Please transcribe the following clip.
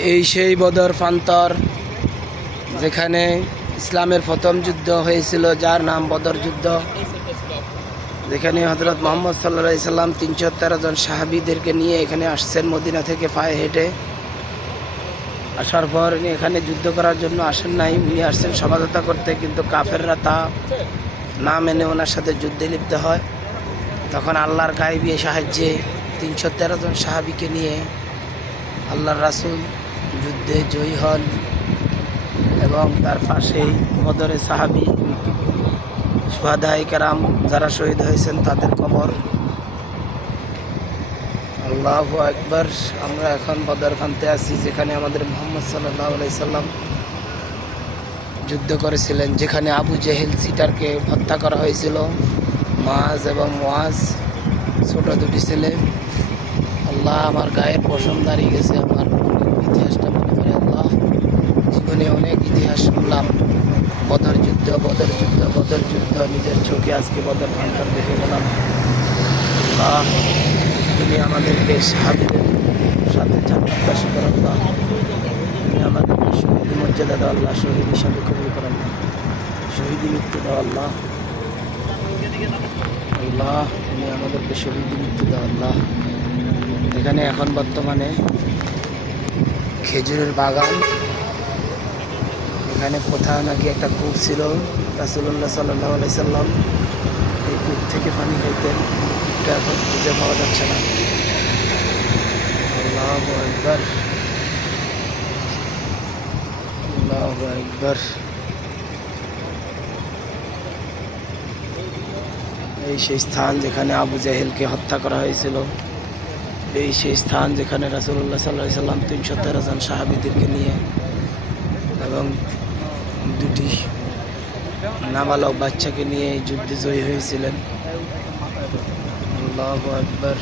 এই সেই বদর প্রান্তর যেখানে ইসলামের প্রথম যুদ্ধ হয়েছিল, যার নাম বদর যুদ্ধ। যেখানে হযরত মুহাম্মদ সাল্লাল্লাহু আলাইহি সাল্লাম ৩১৩ জন সাহাবীদেরকে নিয়ে এখানে আসছেন মদিনা থেকে পায়ে হেঁটে। আসার পর উনি এখানে যুদ্ধ করার জন্য আসেন নাই, উনি আসছেন সমাধতা করতে, কিন্তু কাফেররা তা না মেনে ওনার সাথে যুদ্ধে লিপ্ত হয়। তখন আল্লাহর গায়েবী সাহায্যে ৩১৩ জন সাহাবীকে নিয়ে আল্লাহর রাসূল যুদ্ধে জয়ী হন এবং তার পাশেই বদরের সাহাবী শুহাদায়ে কেরাম যারা শহীদ হয়েছেন তাদের কবর। আল্লাহু আকবার। আমরা এখন বদর প্রান্তে আছি, যেখানে আমাদের মুহাম্মদ সাল্লাল্লাহু আলাইহি সাল্লাম যুদ্ধ করেছিলেন, যেখানে আবু জেহেল সিটারকে হত্যা করা হয়েছিল, মাজ এবং মুয়াজ ছোট দুটি ছেলে। আল্লাহ, আমার গায়ের পশম দাঁড়িয়ে গেছে, আমার ইতিহাসটা মনে করে। আল্লাহ, জীবনে অনেক ইতিহাস শুনলাম, বদর যুদ্ধ, বদর যুদ্ধ, বদর যুদ্ধ, নিজের চোখে আজকে বদর প্রান্তর দেখে গেলাম। আল্লাহ, তুমি আমাদেরকে সাহাবীদের সাথে জান্নাতবাসী করো আল্লাহ। তুমি আমাদেরকে শহীদি মর্যাদা দাও আল্লাহ, শহীদ হিসাবে কবুল করো আল্লাহ, শহীদি মৃত্যু দাও আল্লাহ। আল্লাহ, তুমি আমাদেরকে শহীদি মৃত্যু দাও আল্লাহ। এখানে এখন বর্তমানে খেজুরের বাগান। এখানে কোথাও নাকি একটা কূপ ছিল, রাসূলুল্লাহ সাল্লাল্লাহু আলাইহি সাল্লাম এই কূপ থেকে পানি খাইতেন। কূপটা এখন খুঁজে পাওয়া যাচ্ছে না। আল্লাহু আকবার, আল্লাহু আকবার। এই সেই স্থান যেখানে আবু জেহেলকে হত্যা করা হয়েছিল, এই সেই স্থান যেখানে রাসূলুল্লাহ সাল্লাল্লাহু আলাইহি সাল্লাম ৩১৩ জন সাহাবীদেরকে নিয়ে এবং দুটি নাবালক বাচ্চাকে নিয়ে যুদ্ধে জয়ী হয়েছিলেন। আল্লাহু আকবার।